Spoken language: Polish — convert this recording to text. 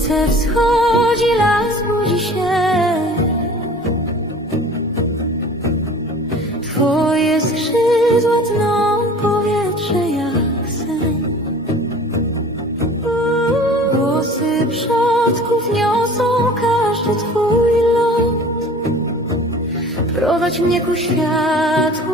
Słońce wschodzi, las budzi się. Twoje skrzydła tną powietrze jak sen. Głosy przodków niosą każdy twój lot. Prowadź mnie ku światłu